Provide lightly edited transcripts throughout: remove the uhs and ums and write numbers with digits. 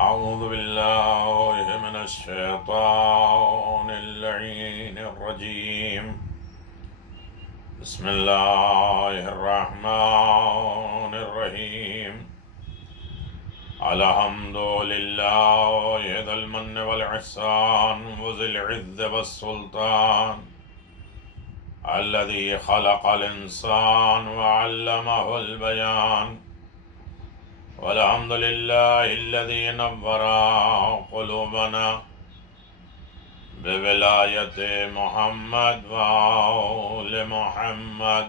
أعوذ بالله من الشيطان اللعين الرجيم. بسم الله الرحمن الرحيم. الحمد لله ذي المن والإحسان وذي العز والسلطان الذي خلق الإنسان وعلمه البيان. والحمد لله الذي نور قلوبنا بولاية محمد وآل محمد.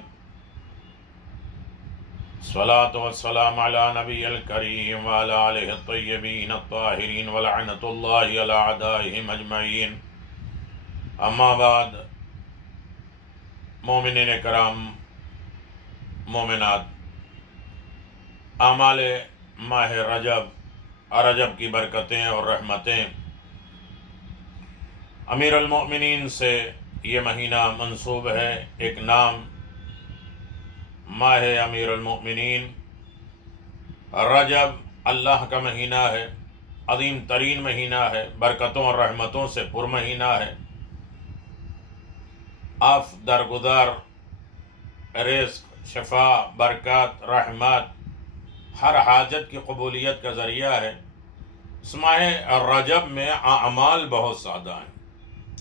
الصلاة والسلام على نبي الكريم وعلى آله الطيبين الطاهرين ولعنة الله على أعدائهم أجمعين. اما بعد، مومنین کرام، مومنات، اعمال ماہ رجب کی برکتیں اور رحمتیں، امیر المؤمنین سے یہ مہینہ منسوب ہے. ایک نام ماہ امیر المؤمنین. رجب اللہ کا مہینہ ہے، عظیم ترین مہینہ ہے، برکتوں اور رحمتوں سے پر مہینہ ہے. آف درگزر، رزق، شفا، برکات، رحمت، ہر حاجت کی قبولیت کا ذریعہ ہے. اس ماہ رجب میں اعمال بہت زیادہ ہیں،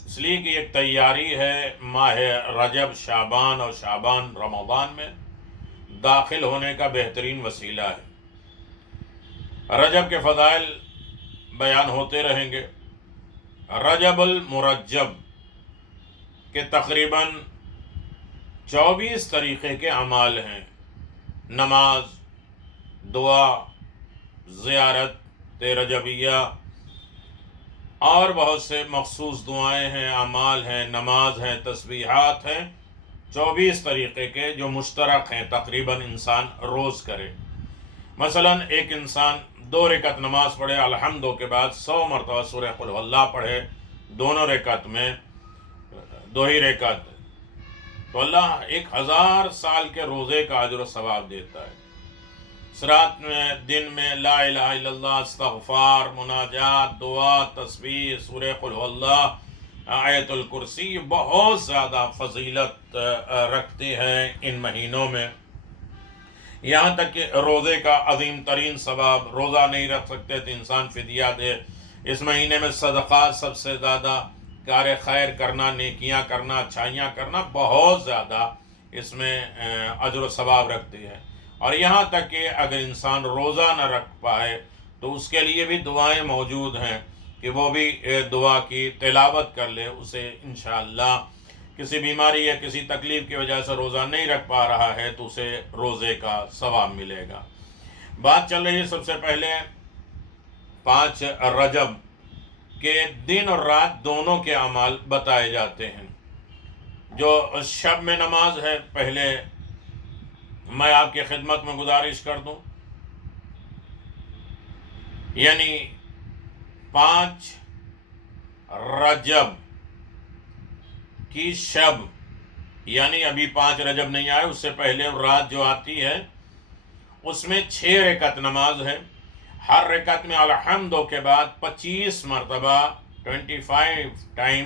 اس لیے کہ ایک تیاری ہے ماہ رجب شعبان اور شعبان رمضان میں داخل ہونے کا بہترین وسیلہ ہے. رجب کے فضائل بیان ہوتے رہیں گے. رجب المرجب کے تقریباً 24 طریقے کے اعمال ہیں. نماز، دعا، زیارت رجبیہ اور بہت سے مخصوص دعائیں ہیں، اعمال ہیں، نماز ہیں، تسبیحات ہیں. 24 طریقے کے جو مشترک ہیں تقریباً انسان روز کرے. مثلا ایک انسان 2 رکعت نماز پڑھے، الحمدو کے بعد 100 مرتبہ سورہ قل هو اللہ پڑھے، دونوں رکعت میں 2 ہی رکعت، تو اللہ 1000 سال کے روزے کا اجر و ثواب دیتا ہے. اس رات میں، دن میں لا الہ الا اللہ، استغفار، مناجات، دعا، تسبیح، سورہ قل هو اللہ، آیت الکرسی بہت زیادہ فضیلت رکھتے ہیں ان مہینوں میں. یہاں تک کہ روزے کا عظیم ترین ثواب، روزہ نہیں رکھ سکتے تو انسان فدیہ دے. اس مہینے میں صدقات سب سے زیادہ، کار خیر کرنا، نیکیاں کرنا، اچھائیاں کرنا بہت زیادہ اس میں اجر و ثواب رکھتی ہے. اور یہاں تک کہ اگر انسان روزہ نہ رکھ پائے تو اس کے لیے بھی دعائیں موجود ہیں کہ وہ بھی دعا کی تلاوت کر لے. اسے انشاءاللہ کسی بیماری یا کسی تکلیف کی وجہ سے روزہ نہیں رکھ پا رہا ہے تو اسے روزے کا ثواب ملے گا. بات چل رہی ہے سب سے پہلے 5 رجب کے دن اور رات دونوں کے اعمال بتائے جاتے ہیں. جو شب میں نماز ہے، پہلے میں آپ کی خدمت میں گزارش کر دوں، یعنی 5 رجب کی شب، یعنی ابھی 5 رجب نہیں آئے، اس سے پہلے رات جو آتی ہے اس میں 6 رکعت نماز ہے. ہر رکعت میں الحمدو کے بعد 25 مرتبہ 25 ٹائم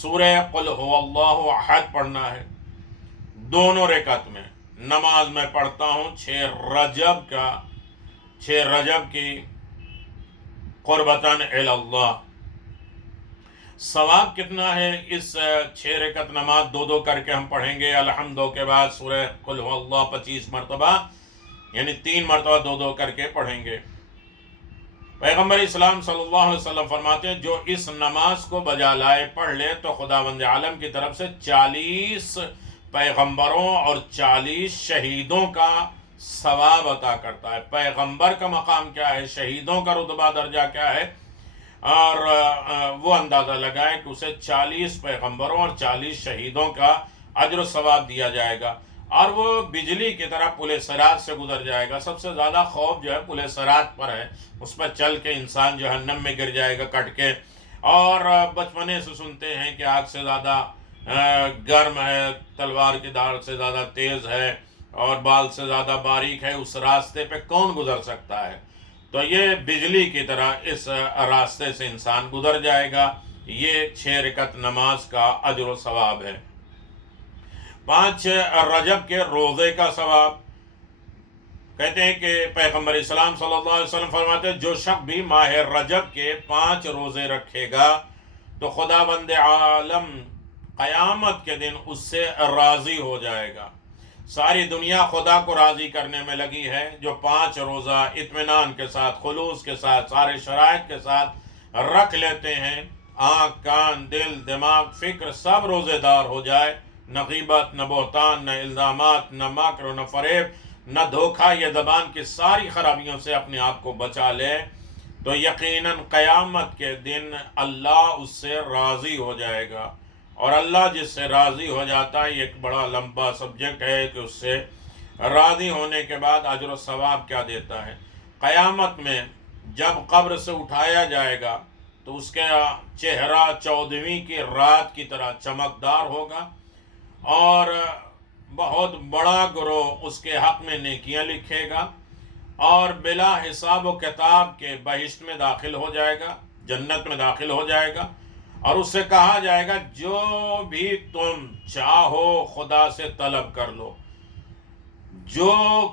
سورہ قل هو اللہ احد پڑھنا ہے. دونوں رکعت میں نماز میں پڑھتا ہوں 6 رجب کی قربتاً الی اللہ. ثواب کتنا ہے؟ اس 6 رکعت نماز 2 کر کے ہم پڑھیں گے. الحمدو کے بعد سورہ قل هو اللہ 25 مرتبہ، یعنی 3 مرتبہ 2 کر کے پڑھیں گے. پیغمبر اسلام صلی اللہ علیہ وسلم فرماتے ہیں جو اس نماز کو بجا لائے پڑھ لے تو خداوند عالم کی طرف سے 40 پیغمبروں اور 40 شہیدوں کا ثواب عطا کرتا ہے. پیغمبر کا مقام کیا ہے، شہیدوں کا رتبہ درجہ کیا ہے، اور وہ اندازہ لگائیں کہ اسے 40 پیغمبروں اور 40 شہیدوں کا اجر و ثواب دیا جائے گا. اور وہ بجلی کی طرح پل صراط سے گزر جائے گا. سب سے زیادہ خوف جو ہے پل صراط پر ہے، اس پر چل کے انسان جہنم میں گر جائے گا کٹ کے. اور بچپنے سے سنتے ہیں کہ آگ سے زیادہ گرم ہے، تلوار کی دھار سے زیادہ تیز ہے، اور بال سے زیادہ باریک ہے، اس راستے پہ کون گزر سکتا ہے. تو یہ بجلی کی طرح اس راستے سے انسان گزر جائے گا۔ یہ 6 رکعت نماز کا اجر و ثواب ہے۔ 5 رجب کے روزے کا ثواب، کہتے ہیں کہ پیغمبر اسلام صلی اللہ علیہ وسلم فرماتے ہیں جو شخص بھی ماہ رجب کے 5 روزے رکھے گا تو خداوند عالم قیامت کے دن اس سے راضی ہو جائے گا۔ ساری دنیا خدا کو راضی کرنے میں لگی ہے، جو 5 روزہ اطمینان کے ساتھ، خلوص کے ساتھ، سارے شرائط کے ساتھ رکھ لیتے ہیں، آنکھ، کان، دل، دماغ، فکر سب روزے دار ہو جائے، نہ غیبت، نہ بہتان، نہ الزامات، نہ مکر، نہ فریب، نہ دھوکہ، یہ زبان کی ساری خرابیوں سے اپنے آپ کو بچا لے، تو یقیناً قیامت کے دن اللہ اس سے راضی ہو جائے گا۔ اور اللہ جس سے راضی ہو جاتا ہے، یہ ایک بڑا لمبا سبجیکٹ ہے کہ اس سے راضی ہونے کے بعد اجر و ثواب کیا دیتا ہے۔ قیامت میں جب قبر سے اٹھایا جائے گا تو اس کا چہرہ 14ویں کی رات کی طرح چمکدار ہوگا، اور بہت بڑا گروہ اس کے حق میں نیکیاں لکھے گا، اور بلا حساب و کتاب کے بہشت میں داخل ہو جائے گا، جنت میں داخل ہو جائے گا، اور اس سے کہا جائے گا جو بھی تم چاہو خدا سے طلب کر لو، جو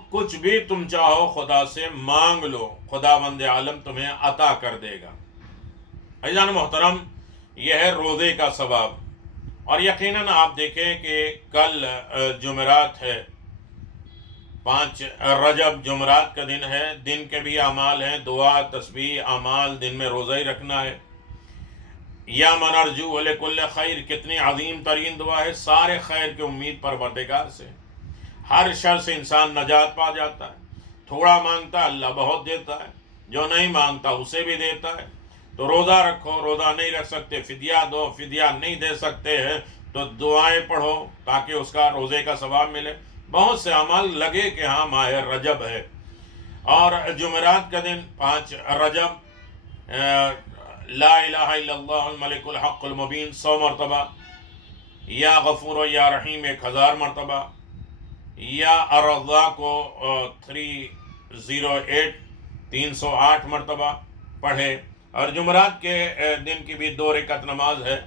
کچھ بھی تم چاہو خدا سے مانگ لو، خداوند عالم تمہیں عطا کر دے گا۔ عزیزان محترم، یہ ہے روزے کا ثواب۔ اور یقیناً آپ دیکھیں کہ کل جمعرات ہے، 5 رجب جمعرات کا دن ہے، دن کے بھی اعمال ہیں، دعا، تسبیح، اعمال، دن میں روزہ ہی رکھنا ہے۔ یا من ارجو لکل خیر، کتنی عظیم ترین دعا ہے، سارے خیر کی امید پروردگار سے، ہر شر سے انسان نجات پا جاتا ہے۔ تھوڑا مانگتا ہے اللہ بہت دیتا ہے، جو نہیں مانگتا اسے بھی دیتا ہے۔ تو روزہ رکھو، روزہ نہیں رکھ سکتے فدیہ دو، فدیہ نہیں دے سکتے ہیں تو دعائیں پڑھو تاکہ اس کا روزے کا ثواب ملے۔ بہت سے اعمال لگے کہ ہاں ماہ رجب ہے۔ اور جمعرات کا دن 5 رجب لا الہ الا اللہ الملک الحق المبین 100 مرتبہ، یا غفور و یا رحیم 1000 مرتبہ، یا الرزاق کو 308 308 مرتبہ پڑھے۔ اور جمعرات کے دن کی بھی 2 رکعت نماز ہے،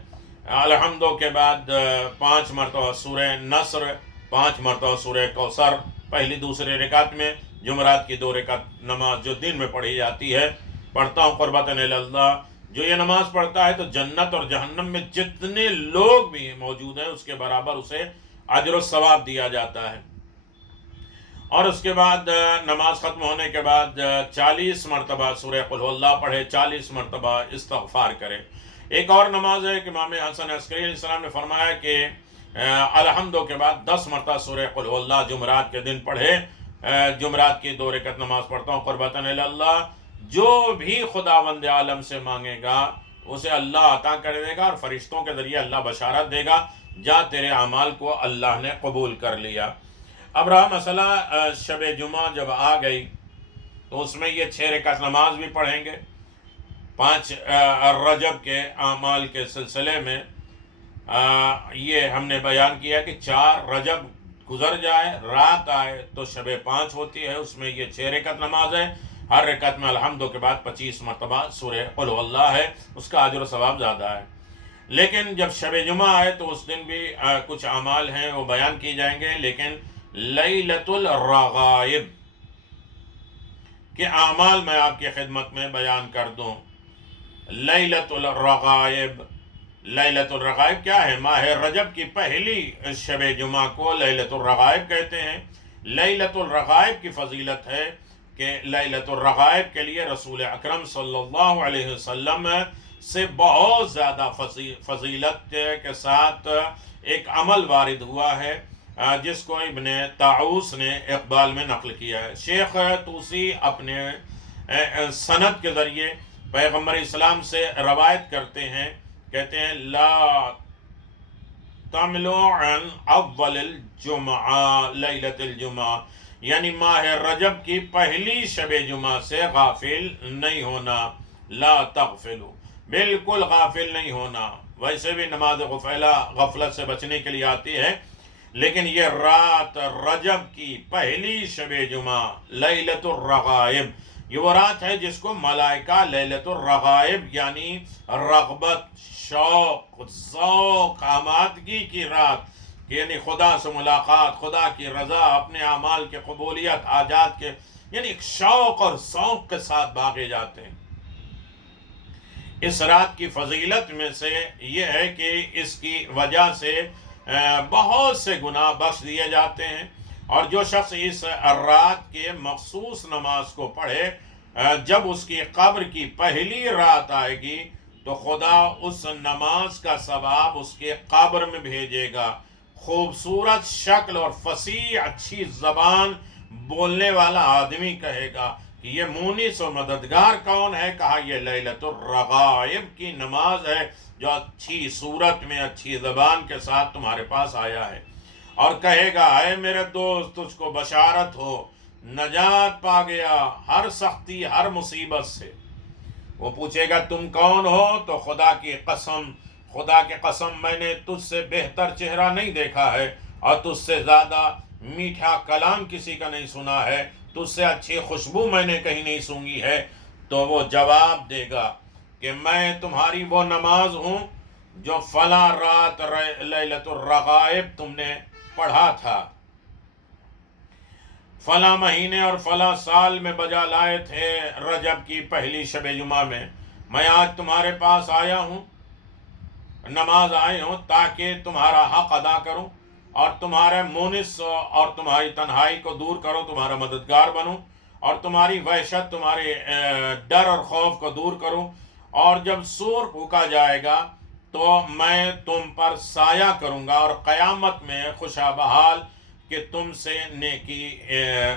الحمدو کے بعد 5 مرتبہ سورہ نصر، 5 مرتبہ سورہ کوثر، پہلی دوسرے رکعت میں جمعرات کی 2 رکعت نماز جو دن میں پڑھی جاتی ہے، پڑھتا ہوں قربتاً الی اللہ۔ جو یہ نماز پڑھتا ہے تو جنت اور جہنم میں جتنے لوگ بھی موجود ہیں اس کے برابر اسے اجر و ثواب دیا جاتا ہے۔ اور اس کے بعد نماز ختم ہونے کے بعد 40 مرتبہ سورہ قل هو اللہ پڑھے، 40 مرتبہ استغفار کرے۔ ایک اور نماز ہے کہ امام حسن عسکری علیہ السلام نے فرمایا کہ الحمدو کے بعد 10 مرتبہ سورہ قل هو اللہ جمعرات کے دن پڑھے۔ جمعرات کی 2 رکعت نماز پڑھتا ہوں قربتاً الی اللہ، جو بھی خداوند عالم سے مانگے گا اسے اللہ عطا کر دے گا، اور فرشتوں کے ذریعے اللہ بشارت دے گا جا تیرے اعمال کو اللہ نے قبول کر لیا۔ اب رہا مسئلہ شب جمعہ جب آ گئی تو اس میں یہ 6 رکعت نماز بھی پڑھیں گے۔ 5 رجب کے اعمال کے سلسلے میں یہ ہم نے بیان کیا کہ 4 رجب گزر جائے، رات آئے تو شب 5 ہوتی ہے، اس میں یہ 6 رکعت نماز ہے، ہر رکعت میں الحمدو کے بعد 25 مرتبہ سورہ قل هو اللہ ہے، اس کا اجر و ثواب زیادہ ہے۔ لیکن جب شب جمعہ آئے تو اس دن بھی کچھ اعمال ہیں وہ بیان کی جائیں گے، لیکن لیلۃ الرغائب کے اعمال میں آپ کی خدمت میں بیان کر دوں۔ لیلۃ الرغائب، لیلۃ الرغائب کیا ہے؟ ماہ رجب کی پہلی شب جمعہ کو لیلۃ الرغائب کہتے ہیں۔ لیلۃ الرغائب کی فضیلت ہے کہ لیلۃ الرغائب کے لیے رسول اکرم صلی اللہ علیہ وسلم سے بہت زیادہ فضیلت کے ساتھ ایک عمل وارد ہوا ہے، جس کو ابن طاؤس نے اقبال میں نقل کیا ہے۔ شیخ طوسی اپنے سند کے ذریعے پیغمبر اسلام سے روایت کرتے ہیں، کہتے ہیں لا تملو عن اول الجمعہ لیلۃ الجمعہ، یعنی ماہ رجب کی پہلی شب جمعہ سے غافل نہیں ہونا، لا تغفلوا، بالکل غافل نہیں ہونا۔ ویسے بھی نماز غفلت سے بچنے کے لیے آتی ہے، لیکن یہ رات رجب کی پہلی شب جمعہ لیلۃ الرغائب یہ وہ رات ہے جس کو ملائکہ لیلۃ الرغائب یعنی رغبت، شوق، ذوق، آمادگی کی رات، یعنی خدا سے ملاقات، خدا کی رضا، اپنے اعمال کے قبولیت، حاجات کے، یعنی ایک شوق اور ذوق کے ساتھ بھاگے جاتے ہیں۔ اس رات کی فضیلت میں سے یہ ہے کہ اس کی وجہ سے بہت سے گناہ بخش دیے جاتے ہیں، اور جو شخص اس رات کے مخصوص نماز کو پڑھے، جب اس کی قبر کی پہلی رات آئے گی تو خدا اس نماز کا ثواب اس کے قبر میں بھیجے گا۔ خوبصورت شکل اور فصیح اچھی زبان بولنے والا آدمی کہے گا کہ یہ مونس و مددگار کون ہے؟ کہا یہ لیلۃ الرغائب کی نماز ہے جو اچھی صورت میں اچھی زبان کے ساتھ تمہارے پاس آیا ہے، اور کہے گا اے میرے دوست تجھ کو بشارت ہو، نجات پا گیا ہر سختی ہر مصیبت سے۔ وہ پوچھے گا تم کون ہو؟ تو خدا کی قسم میں نے تجھ سے بہتر چہرہ نہیں دیکھا ہے، اور تجھ سے زیادہ میٹھا کلام کسی کا نہیں سنا ہے، تجھ سے اچھی خوشبو میں نے کہیں نہیں سونگھی ہے۔ تو وہ جواب دے گا کہ میں تمہاری وہ نماز ہوں جو فلاں رات لیلۃ الرغائب تم نے پڑھا تھا، فلاں مہینے اور فلاں سال میں بجا لائے تھے، رجب کی پہلی شب جمعہ میں آج تمہارے پاس آیا ہوں، نماز آئے ہوں تاکہ تمہارا حق ادا کروں، اور تمہارے مونس اور تمہاری تنہائی کو دور کروں، تمہارا مددگار بنوں، اور تمہاری وحشت، تمہارے ڈر اور خوف کو دور کروں، اور جب سور پھونکا جائے گا تو میں تم پر سایہ کروں گا، اور قیامت میں خوشا بحال کہ تم سے نیکی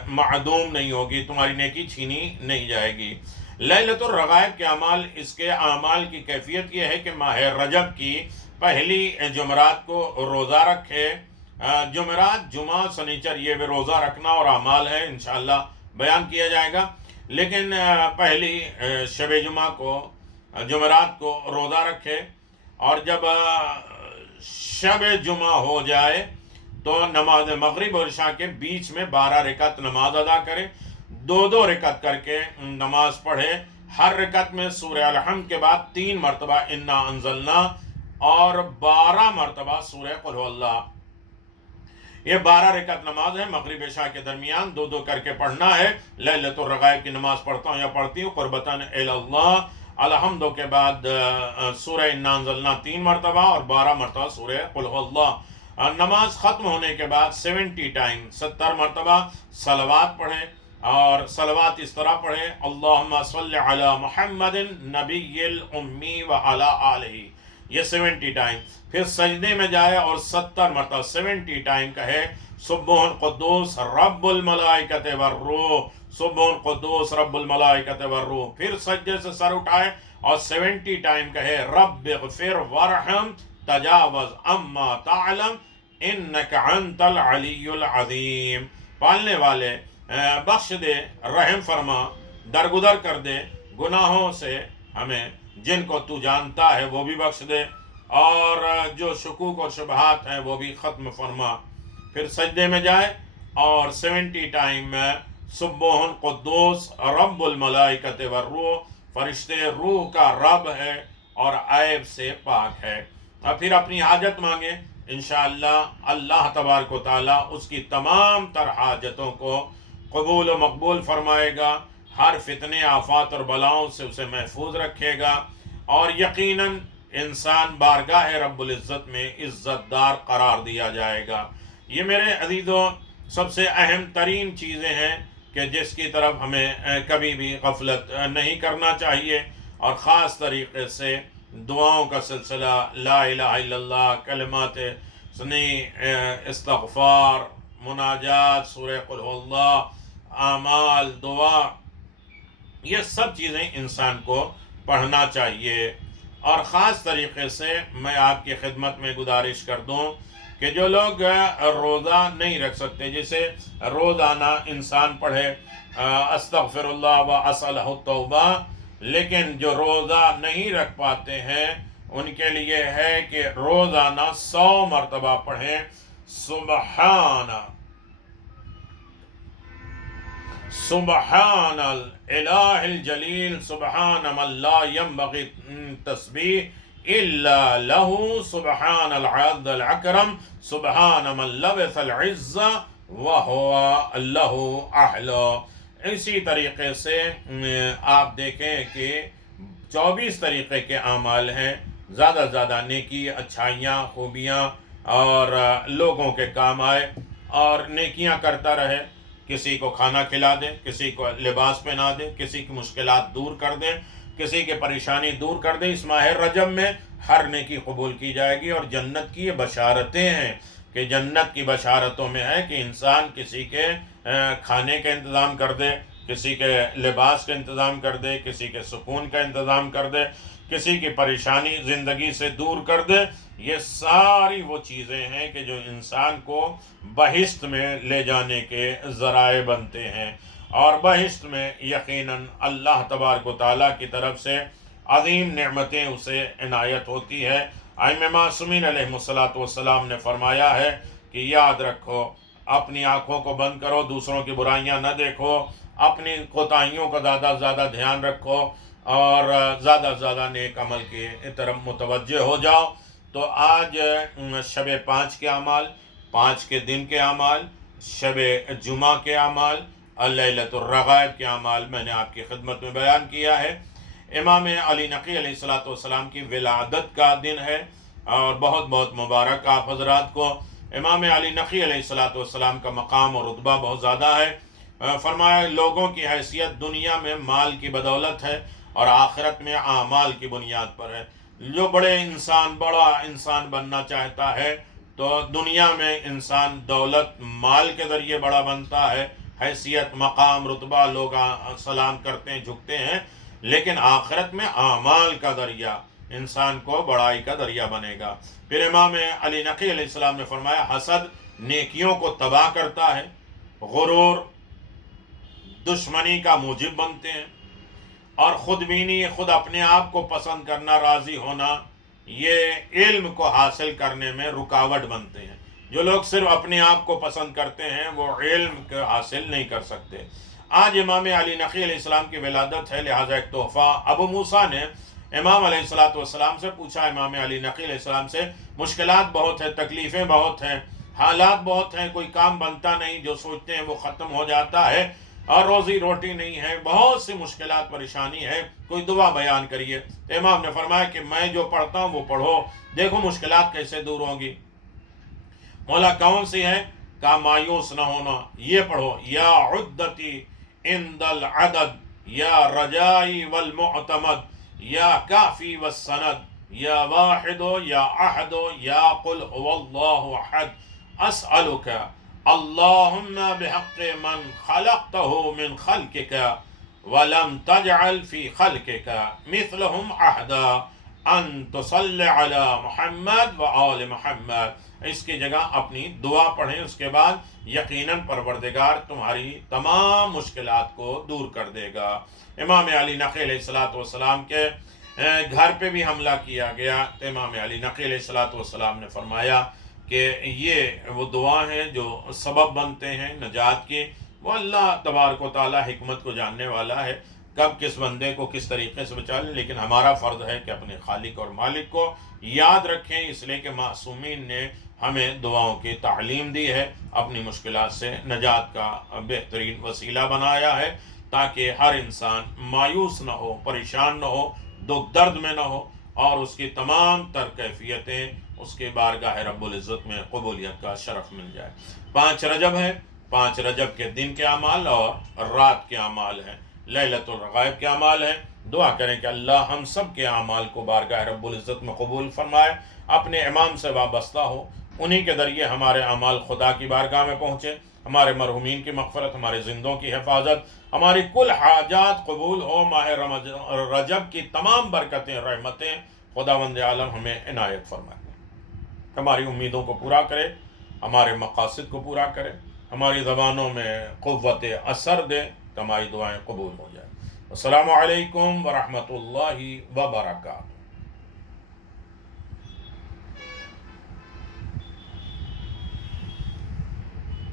معدوم نہیں ہوگی، تمہاری نیکی چھینی نہیں جائے گی۔ لیلۃ الرغائب کے اعمال، اس کے اعمال کی کیفیت یہ ہے کہ ماہ رجب کی پہلی جمعرات کو روزہ رکھے۔ جمعرات، جمعہ، سنیچر یہ بھی روزہ رکھنا اور اعمال ہے، انشاءاللہ بیان کیا جائے گا، لیکن پہلی شب جمعہ کو، جمعرات کو روزہ رکھے، اور جب شب جمعہ ہو جائے تو نماز مغرب اور عشاء کے بیچ میں 12 رکعت نماز ادا کرے، 2 رکعت کر کے نماز پڑھے، ہر رکعت میں سورہ الحمد کے بعد 3 مرتبہ انا انزلنا اور 12 مرتبہ سورہ قل هو اللہ۔ یہ 12 رکعت نماز ہے، مغرب عشاء کے درمیان 2 کر کے پڑھنا ہے۔ لیلۃ الرغائب کی نماز پڑھتا ہوں یا پڑھتی ہوں قربتاً الی اللہ، الحمد کے بعد سورہ انا انزلنا 3 مرتبہ اور 12 مرتبہ سورہ قل هو اللہ۔ نماز ختم ہونے کے بعد 70 ٹائم 70 مرتبہ صلوات پڑھے، اور صلوات اس طرح پڑھے اللہم صلی علی محمد نبی الامی وعلی آلہ، یہ 70 ٹائم۔ پھر سجدے میں جائے اور 70 مرتبہ 70 ٹائم کہے سبحان قدوس رب الملائکۃ والروح، سبحان قدوس رب الملائکۃ والروح۔ پھر سجدے سے سر اٹھائے اور 70 ٹائم کہے رب اغفر وارحم تجاوز اما تعلم انک انت العلی العظیم۔ پالنے والے بخش دے، رحم فرما، درگزر کر دے گناہوں سے ہمیں، جن کو تو جانتا ہے وہ بھی بخش دے، اور جو شکوک اور شبہات ہیں وہ بھی ختم فرما۔ پھر سجدے میں جائے اور 70 ٹائم میں سبحان قدوس رب الملائکۃ والروح، فرشتے روح کا رب ہے اور عیب سے پاک ہے، اور پھر اپنی حاجت مانگے، انشاءاللہ اللہ تبارک و تعالیٰ اس کی تمام تر حاجتوں کو قبول و مقبول فرمائے گا، ہر فتنے، آفات اور بلاؤں سے اسے محفوظ رکھے گا، اور یقیناً انسان بارگاہ رب العزت میں عزت دار قرار دیا جائے گا۔ یہ میرے عزیزوں سب سے اہم ترین چیزیں ہیں کہ جس کی طرف ہمیں کبھی بھی غفلت نہیں کرنا چاہیے، اور خاص طریقے سے دعاؤں کا سلسلہ، لا الہ الا اللہ، کلمات استغفار، مناجات، سورہ قل هو اللہ، اعمال، دعا، یہ سب چیزیں انسان کو پڑھنا چاہیے۔ اور خاص طریقے سے میں آپ کی خدمت میں گزارش کر دوں کہ جو لوگ روزہ نہیں رکھ سکتے، جسے روزانہ انسان پڑھے استغفر اللہ و اسألہ التوبہ، لیکن جو روزہ نہیں رکھ پاتے ہیں ان کے لیے ہے کہ روزانہ 100 مرتبہ پڑھیں سبحان الہ الجلیل سبحان من لا ينبغي تسبیح الا له سبحان العز الاکرم سبحان من لبث العز وهو له اعلی۔ اسی طریقے سے آپ دیکھیں کہ 24 طریقے کے اعمال ہیں، زیادہ سے زیادہ نیکی، اچھائیاں، خوبیاں اور لوگوں کے کام آئے اور نیکیاں کرتا رہے، کسی کو کھانا کھلا دے، کسی کو لباس پہنا دے، کسی کی مشکلات دور کر دے، کسی کی پریشانی دور کر دے۔ اس ماہ رجب میں ہر نیکی قبول کی جائے گی، اور جنت کی یہ بشارتیں ہیں کہ جنت کی بشارتوں میں ہے کہ انسان کسی کے کھانے کا انتظام کر دے، کسی کے لباس کا انتظام کر دے، کسی کے سکون کا انتظام کر دے، کسی کی پریشانی زندگی سے دور کر دے۔ یہ ساری وہ چیزیں ہیں کہ جو انسان کو بہشت میں لے جانے کے ذرائع بنتے ہیں، اور بہشت میں یقیناً اللہ تبارک و تعالیٰ کی طرف سے عظیم نعمتیں اسے عنایت ہوتی ہے۔ ائمہ معصومین علیہ السلام نے فرمایا ہے کہ یاد رکھو، اپنی آنکھوں کو بند کرو، دوسروں کی برائیاں نہ دیکھو، اپنی کوتاہیوں کا زیادہ سے زیادہ دھیان رکھو، اور زیادہ سے زیادہ نیک عمل کی طرف متوجہ ہو جاؤ۔ تو آج شب 5 کے اعمال، 5 کے دن کے اعمال، شب جمعہ کے اعمال، لیلۃ الرغائب کے اعمال میں نے آپ کی خدمت میں بیان کیا ہے۔ امام علی نقی علیہ السلام کی ولادت کا دن ہے، اور بہت بہت مبارک آپ حضرات کو۔ امام علی نقی علیہ السلام کا مقام اور رتبہ بہت زیادہ ہے۔ فرمایا لوگوں کی حیثیت دنیا میں مال کی بدولت ہے اور آخرت میں اعمال کی بنیاد پر ہے۔ جو بڑا انسان بننا چاہتا ہے تو دنیا میں انسان دولت مال کے ذریعے بڑا بنتا ہے، حیثیت، مقام، رتبہ، لوگ سلام کرتے ہیں، جھکتے ہیں، لیکن آخرت میں اعمال کا ذریعہ انسان کو بڑائی کا ذریعہ بنے گا۔ پھر امام علی نقی علیہ السلام نے فرمایا حسد نیکیوں کو تباہ کرتا ہے، غرور دشمنی کا موجب بنتے ہیں، اور خود بینی، خود اپنے آپ کو پسند کرنا، راضی ہونا، یہ علم کو حاصل کرنے میں رکاوٹ بنتے ہیں۔ جو لوگ صرف اپنے آپ کو پسند کرتے ہیں وہ علم کو حاصل نہیں کر سکتے۔ آج امام علی نقی علیہ السلام کی ولادت ہے، لہٰذا ایک تحفہ ابو موسیٰ نے امام علیہ السلام سے پوچھا، امام علی نقی علیہ السلام سے، مشکلات بہت ہیں، تکلیفیں بہت ہیں، حالات بہت ہیں، کوئی کام بنتا نہیں، جو سوچتے ہیں وہ ختم ہو جاتا ہے، اور روزی روٹی نہیں ہے، بہت سی مشکلات پریشانی ہے، کوئی دعا بیان کریے۔ تو امام نے فرمایا کہ میں جو پڑھتا ہوں وہ پڑھو، دیکھو مشکلات کیسے دور ہوں گی۔ مولا کون سی ہے؟ کہا مایوس نہ ہونا، یہ پڑھو، یا عدتی عند العدد، یا رجائی والمعتمد، یا کافی والسند، یا واحد، یا احد، یا قل هو اللہ احد، اسألک اللہم بحق من خلقته من خلقك ولم تجعل في خلقك مثلهم عہدا ان تصلی علی محمد و آل محمد۔ اس کی جگہ اپنی دعا پڑھیں، اس کے بعد یقیناً پروردگار تمہاری تمام مشکلات کو دور کر دے گا۔ امام علی نقی علیہ السلام کے گھر پہ بھی حملہ کیا گیا، تو امام علی نقی علیہ السلام نے فرمایا کہ یہ وہ دعا ہیں جو سبب بنتے ہیں نجات کی۔ وہ اللہ تبارک و تعالی حکمت کو جاننے والا ہے، کب کس بندے کو کس طریقے سے بچا لیں، لیکن ہمارا فرض ہے کہ اپنے خالق اور مالک کو یاد رکھیں، اس لیے کہ معصومین نے ہمیں دعاؤں کی تعلیم دی ہے، اپنی مشکلات سے نجات کا بہترین وسیلہ بنایا ہے، تاکہ ہر انسان مایوس نہ ہو، پریشان نہ ہو، دکھ درد میں نہ ہو، اور اس کی تمام تر کیفیتیں اس کے بارگاہ رب العزت میں قبولیت کا شرف مل جائے۔ 5 رجب ہے، 5 رجب کے دن کے اعمال اور رات کے اعمال ہیں، لیلۃ الرغائب کے اعمال ہیں۔ دعا کریں کہ اللہ ہم سب کے اعمال کو بارگاہ رب العزت میں قبول فرمائے، اپنے امام سے وابستہ ہو، انہی کے ذریعے ہمارے اعمال خدا کی بارگاہ میں پہنچے، ہمارے مرحومین کی مغفرت، ہمارے زندوں کی حفاظت، ہماری کل حاجات قبول ہو، ماہ رجب کی تمام برکتیں، رحمتیں خداوند عالم ہمیں عنایت فرمائے، ہماری امیدوں کو پورا کرے، ہمارے مقاصد کو پورا کرے، ہماری زبانوں میں قوت اثر دے، ہماری دعائیں قبول ہو جائیں۔ السلام علیکم ورحمۃ اللہ وبرکاتہ۔